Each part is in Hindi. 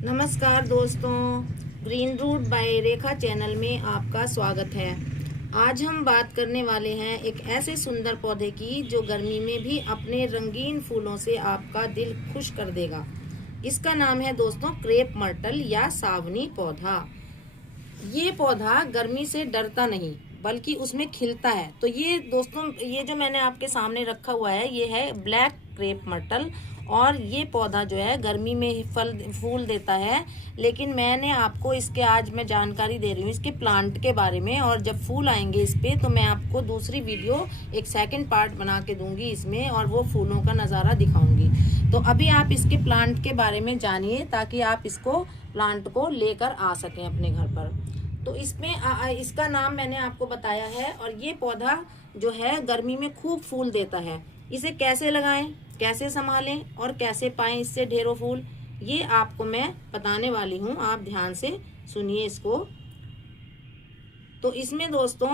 नमस्कार दोस्तों, ग्रीन रूट बाय रेखा चैनल में आपका स्वागत है। आज हम बात करने वाले हैं एक ऐसे सुंदर पौधे की जो गर्मी में भी अपने रंगीन फूलों से आपका दिल खुश कर देगा। इसका नाम है दोस्तों क्रेप मर्टल या सावनी पौधा। ये पौधा गर्मी से डरता नहीं बल्कि उसमें खिलता है। तो ये दोस्तों, ये जो मैंने आपके सामने रखा हुआ है ये है ब्लैक क्रेप मर्टल। और ये पौधा जो है गर्मी में ही फूल देता है। लेकिन मैंने आपको इसके आज मैं जानकारी दे रही हूँ इसके प्लांट के बारे में, और जब फूल आएंगे इस पे तो मैं आपको दूसरी वीडियो एक सेकंड पार्ट बना के दूंगी इसमें, और वो फूलों का नज़ारा दिखाऊंगी। तो अभी आप इसके प्लांट के बारे में जानिए ताकि आप इसको प्लांट को लेकर आ सकें अपने घर पर। तो इसमें इसका नाम मैंने आपको बताया है। और ये पौधा जो है गर्मी में खूब फूल देता है। इसे कैसे लगाएं, कैसे संभालें और कैसे पाएं इससे ढेरों फूल, ये आपको मैं बताने वाली हूँ। आप ध्यान से सुनिए इसको। तो इसमें दोस्तों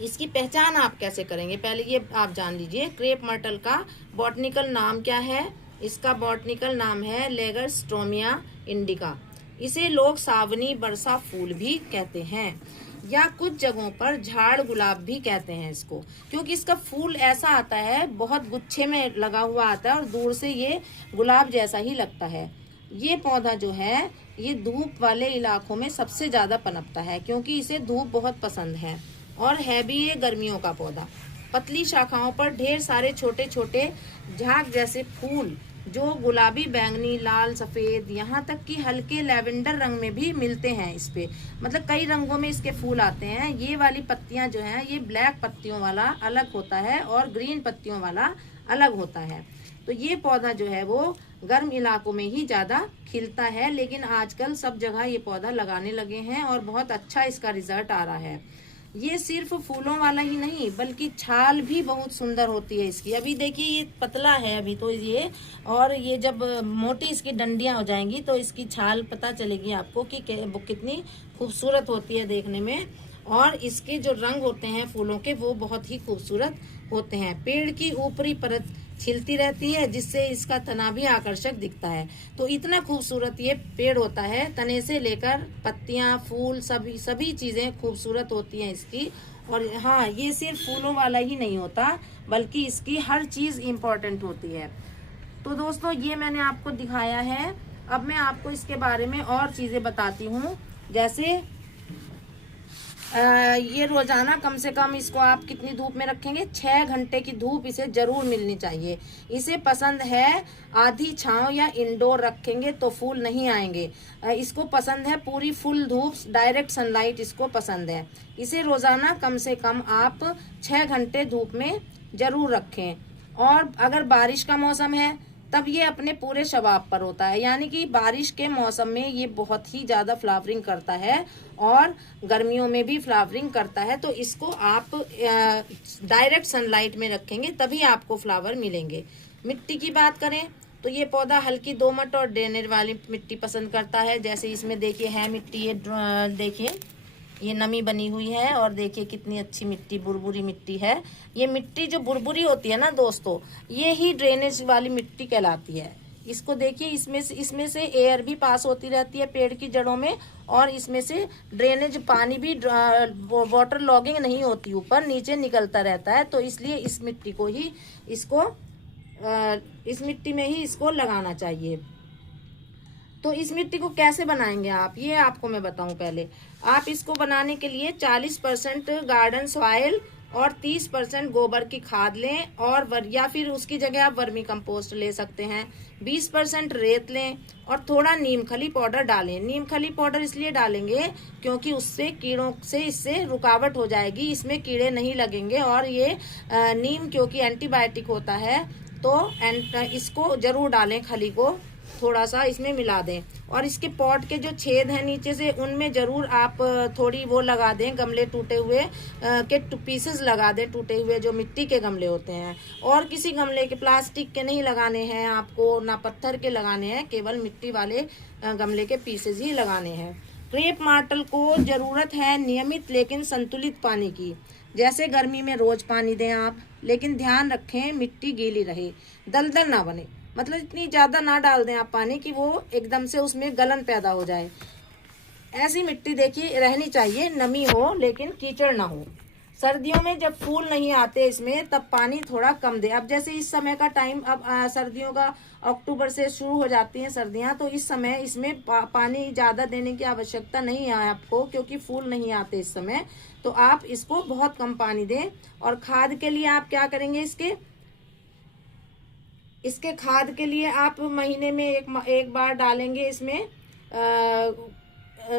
इसकी पहचान आप कैसे करेंगे, पहले ये आप जान लीजिए। क्रेप मर्टल का बॉटनिकल नाम क्या है? इसका बॉटनिकल नाम है लेगरस्ट्रोमिया इंडिका। इसे लोग सावनी बरसा फूल भी कहते हैं, या कुछ जगहों पर झाड़ गुलाब भी कहते हैं इसको, क्योंकि इसका फूल ऐसा आता है, बहुत गुच्छे में लगा हुआ आता है और दूर से ये गुलाब जैसा ही लगता है। ये पौधा जो है ये धूप वाले इलाकों में सबसे ज्यादा पनपता है, क्योंकि इसे धूप बहुत पसंद है। और है भी ये गर्मियों का पौधा। पतली शाखाओं पर ढेर सारे छोटे छोटे झाग जैसे फूल जो गुलाबी, बैंगनी, लाल, सफेद, यहाँ तक कि हल्के लैवेंडर रंग में भी मिलते हैं इस पे। मतलब कई रंगों में इसके फूल आते हैं। ये वाली पत्तियां जो हैं ये ब्लैक पत्तियों वाला अलग होता है और ग्रीन पत्तियों वाला अलग होता है। तो ये पौधा जो है वो गर्म इलाकों में ही ज्यादा खिलता है, लेकिन आजकल सब जगह ये पौधा लगाने लगे हैं और बहुत अच्छा इसका रिजल्ट आ रहा है। ये सिर्फ फूलों वाला ही नहीं बल्कि छाल भी बहुत सुंदर होती है इसकी। अभी देखिए ये पतला है अभी तो ये, और ये जब मोटी इसकी डंडियां हो जाएंगी तो इसकी छाल पता चलेगी आपको कि वो कितनी खूबसूरत होती है देखने में। और इसके जो रंग होते हैं फूलों के वो बहुत ही खूबसूरत होते हैं। पेड़ की ऊपरी परत खिलती रहती है जिससे इसका तना भी आकर्षक दिखता है। तो इतना खूबसूरत ये पेड़ होता है, तने से लेकर पत्तियां, फूल, सभी चीजें खूबसूरत होती हैं इसकी। और हाँ, ये सिर्फ फूलों वाला ही नहीं होता बल्कि इसकी हर चीज इम्पोर्टेंट होती है। तो दोस्तों ये मैंने आपको दिखाया है। अब मैं आपको इसके बारे में और चीजें बताती हूँ। जैसे ये रोजाना कम से कम इसको आप कितनी धूप में रखेंगे? 6 घंटे की धूप इसे जरूर मिलनी चाहिए। इसे पसंद है आधी छांव या इंडोर रखेंगे तो फूल नहीं आएंगे। इसको पसंद है पूरी फुल धूप, डायरेक्ट सनलाइट इसको पसंद है। इसे रोजाना कम से कम आप 6 घंटे धूप में जरूर रखें। और अगर बारिश का मौसम है तब ये अपने पूरे शबाब पर होता है, यानी कि बारिश के मौसम में ये बहुत ही ज्यादा फ्लावरिंग करता है और गर्मियों में भी फ्लावरिंग करता है। तो इसको आप डायरेक्ट सनलाइट में रखेंगे तभी आपको फ्लावर मिलेंगे। मिट्टी की बात करें तो ये पौधा हल्की दोमट और ड्रेनेज वाली मिट्टी पसंद करता है। जैसे इसमें देखिए है मिट्टी, ये देखिए ये नमी बनी हुई है, और देखिए कितनी अच्छी मिट्टी, बुरबुरी मिट्टी है। ये मिट्टी जो बुरबुरी होती है ना दोस्तों, ये ही ड्रेनेज वाली मिट्टी कहलाती है। इसको देखिए, इसमें से एयर भी पास होती रहती है पेड़ की जड़ों में, और इसमें से ड्रेनेज पानी भी, वाटर लॉगिंग नहीं होती, ऊपर नीचे निकलता रहता है। तो इसलिए इस मिट्टी को ही इस मिट्टी में ही इसको लगाना चाहिए। तो इस मिट्टी को कैसे बनाएंगे आप, ये आपको मैं बताऊं। पहले आप इसको बनाने के लिए 40% गार्डन सॉइल और 30% गोबर की खाद लें, और या फिर उसकी जगह आप वर्मी कंपोस्ट ले सकते हैं। 20% रेत लें और थोड़ा नीम खली पाउडर डालें। नीम खली पाउडर इसलिए डालेंगे क्योंकि उससे कीड़ों से इससे रुकावट हो जाएगी, इसमें कीड़े नहीं लगेंगे। और ये नीम क्योंकि एंटीबायोटिक होता है तो इसको जरूर डालें, खली को थोड़ा सा इसमें मिला दें। और इसके पॉट के जो छेद हैं नीचे से, उनमें जरूर आप थोड़ी वो लगा दें, गमले टूटे हुए के पीसेस लगा दें, टूटे हुए जो मिट्टी के गमले होते हैं। और किसी गमले के, प्लास्टिक के नहीं लगाने हैं आपको, ना पत्थर के लगाने हैं, केवल मिट्टी वाले गमले के पीसेस ही लगाने हैं। क्रेप मर्टल को जरूरत है नियमित लेकिन संतुलित पानी की। जैसे गर्मी में रोज पानी दें आप, लेकिन ध्यान रखें मिट्टी गीली रहे, दलदल ना बने। मतलब इतनी ज्यादा ना डाल दें आप पानी कि वो एकदम से उसमें गलन पैदा हो जाए। ऐसी मिट्टी देखिए रहनी चाहिए, नमी हो लेकिन कीचड़ ना हो। सर्दियों में जब फूल नहीं आते इसमें तब पानी थोड़ा कम दे। अब जैसे इस समय का टाइम, अब सर्दियों का अक्टूबर से शुरू हो जाती हैं सर्दियां, तो इस समय इसमें पानी ज़्यादा देने की आवश्यकता नहीं है आपको, क्योंकि फूल नहीं आते इस समय। तो आप इसको बहुत कम पानी दें। और खाद के लिए आप क्या करेंगे, इसके खाद के लिए आप महीने में एक बार डालेंगे इसमें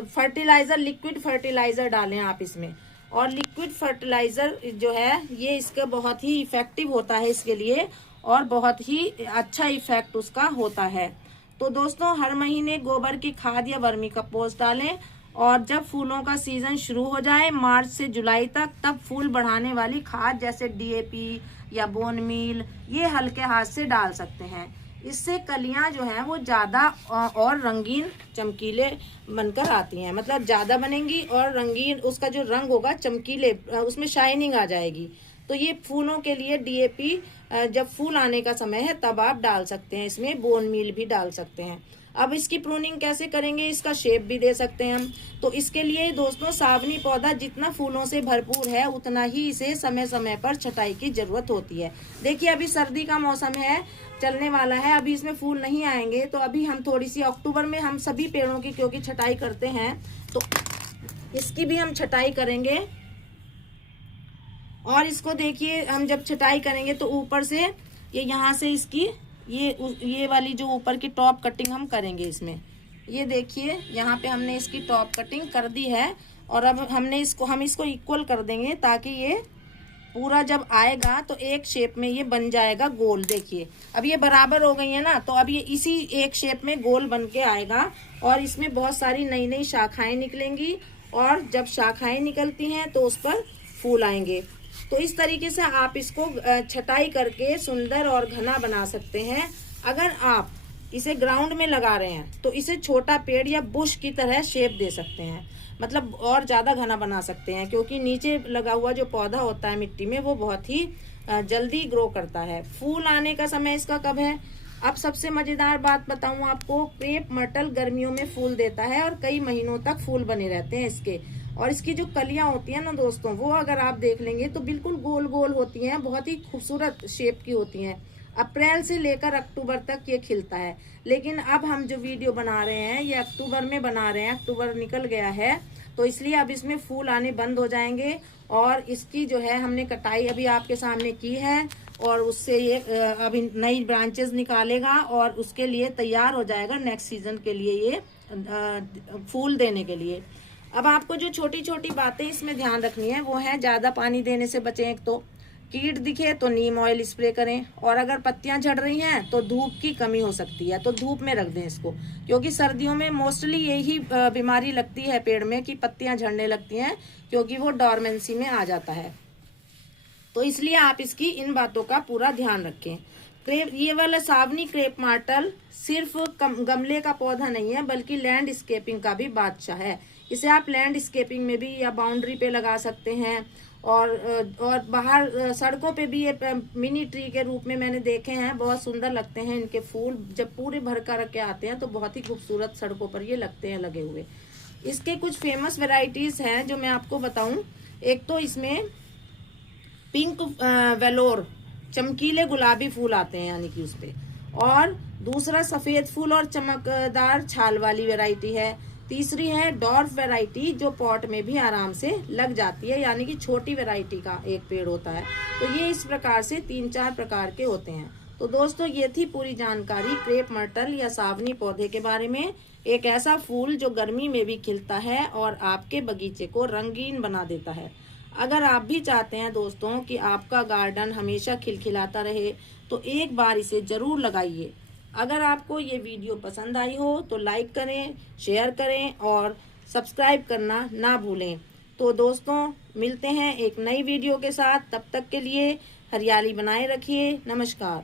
फर्टिलाइजर, लिक्विड फर्टिलाइजर डालें आप इसमें। और लिक्विड फर्टिलाइजर जो है ये इसका बहुत ही इफेक्टिव होता है इसके लिए, और बहुत ही अच्छा इफेक्ट उसका होता है। तो दोस्तों हर महीने गोबर की खाद या वर्मी कंपोस्ट डालें। और जब फूलों का सीजन शुरू हो जाए मार्च से जुलाई तक, तब फूल बढ़ाने वाली खाद जैसे डीएपी या बोन मील ये हल्के हाथ से डाल सकते हैं। इससे कलियां जो हैं वो ज़्यादा और रंगीन चमकीले बनकर आती हैं, मतलब ज़्यादा बनेंगी और रंगीन, उसका जो रंग होगा चमकीले, उसमें शाइनिंग आ जाएगी। तो ये फूलों के लिए डीएपी जब फूल आने का समय है तब आप डाल सकते हैं, इसमें बोन मील भी डाल सकते हैं। अब इसकी प्रूनिंग कैसे करेंगे, इसका शेप भी दे सकते हैं हम। तो इसके लिए दोस्तों सावनी पौधा जितना फूलों से भरपूर है उतना ही इसे समय समय पर छटाई की जरूरत होती है। देखिए अभी सर्दी का मौसम है, चलने वाला है, अभी इसमें फूल नहीं आएंगे, तो अभी हम थोड़ी सी अक्टूबर में हम सभी पेड़ों की क्योंकि छटाई करते हैं, तो इसकी भी हम छटाई करेंगे। और इसको देखिए हम जब छटाई करेंगे तो ऊपर से ये यहाँ से इसकी ये वाली जो ऊपर की टॉप कटिंग हम करेंगे इसमें। ये देखिए यहाँ पे हमने इसकी टॉप कटिंग कर दी है। और अब हम इसको इक्वल कर देंगे ताकि ये पूरा जब आएगा तो एक शेप में ये बन जाएगा गोल। देखिए अब ये बराबर हो गई है ना, तो अब ये इसी एक शेप में गोल बन के आएगा और इसमें बहुत सारी नई नई शाखाएं निकलेंगी। और जब शाखाएं निकलती हैं तो उस पर फूल आएंगे। तो इस तरीके से आप इसको छटाई करके सुंदर और घना बना सकते हैं। अगर आप इसे ग्राउंड में लगा रहे हैं तो इसे छोटा पेड़ या बुश की तरह शेप दे सकते हैं, मतलब और ज्यादा घना बना सकते हैं, क्योंकि नीचे लगा हुआ जो पौधा होता है मिट्टी में वो बहुत ही जल्दी ग्रो करता है। फूल आने का समय इसका कब है? अब सबसे मजेदार बात बताऊं आपको, क्रेप मर्टल गर्मियों में फूल देता है और कई महीनों तक फूल बने रहते हैं इसके। और इसकी जो कलियां होती हैं ना दोस्तों, वो अगर आप देख लेंगे तो बिल्कुल गोल गोल होती हैं, बहुत ही खूबसूरत शेप की होती हैं। अप्रैल से लेकर अक्टूबर तक ये खिलता है। लेकिन अब हम जो वीडियो बना रहे हैं ये अक्टूबर में बना रहे हैं, अक्टूबर निकल गया है, तो इसलिए अब इसमें फूल आने बंद हो जाएंगे। और इसकी जो है हमने कटाई अभी आपके सामने की है और उससे ये अभी नई ब्रांचेस निकालेगा और उसके लिए तैयार हो जाएगा नेक्स्ट सीजन के लिए ये फूल देने के लिए। अब आपको जो छोटी छोटी बातें इसमें ध्यान रखनी है वो है, ज्यादा पानी देने से बचें। एक तो कीट दिखे तो नीम ऑयल स्प्रे करें, और अगर पत्तियां झड़ रही हैं तो धूप की कमी हो सकती है तो धूप में रख दें इसको, क्योंकि सर्दियों में मोस्टली यही बीमारी लगती है पेड़ में कि पत्तियां झड़ने लगती हैं, क्योंकि वो डॉर्मेंसी में आ जाता है। तो इसलिए आप इसकी इन बातों का पूरा ध्यान रखें। ये वाला सावनी क्रेप मार्टल सिर्फ गमले का पौधा नहीं है बल्कि लैंडस्केपिंग का भी बादशाह है। इसे आप लैंडस्केपिंग में भी या बाउंड्री पे लगा सकते हैं, और बाहर सड़कों पे भी ये मिनी ट्री के रूप में मैंने देखे हैं, बहुत सुंदर लगते हैं इनके फूल। जब पूरे भर कर के आते हैं तो बहुत ही खूबसूरत सड़कों पर ये लगते हैं लगे हुए। इसके कुछ फेमस वेराइटीज हैं जो मैं आपको बताऊं। एक तो इसमें पिंक वेलोर चमकीले गुलाबी फूल आते हैं यानी कि उस पे, और दूसरा सफेद फूल और चमकदार छाल वाली वैरायटी है। तीसरी है डॉर्फ वैरायटी जो पॉट में भी आराम से लग जाती है, यानी कि छोटी वैरायटी का एक पेड़ होता है। तो ये इस प्रकार से 3-4 प्रकार के होते हैं। तो दोस्तों ये थी पूरी जानकारी क्रेप मर्टल या सावनी पौधे के बारे में। एक ऐसा फूल जो गर्मी में भी खिलता है और आपके बगीचे को रंगीन बना देता है। अगर आप भी चाहते हैं दोस्तों कि आपका गार्डन हमेशा खिलखिलाता रहे तो एक बार इसे जरूर लगाइए। अगर आपको ये वीडियो पसंद आई हो तो लाइक करें, शेयर करें और सब्सक्राइब करना ना भूलें। तो दोस्तों मिलते हैं एक नई वीडियो के साथ, तब तक के लिए हरियाली बनाए रखिए। नमस्कार।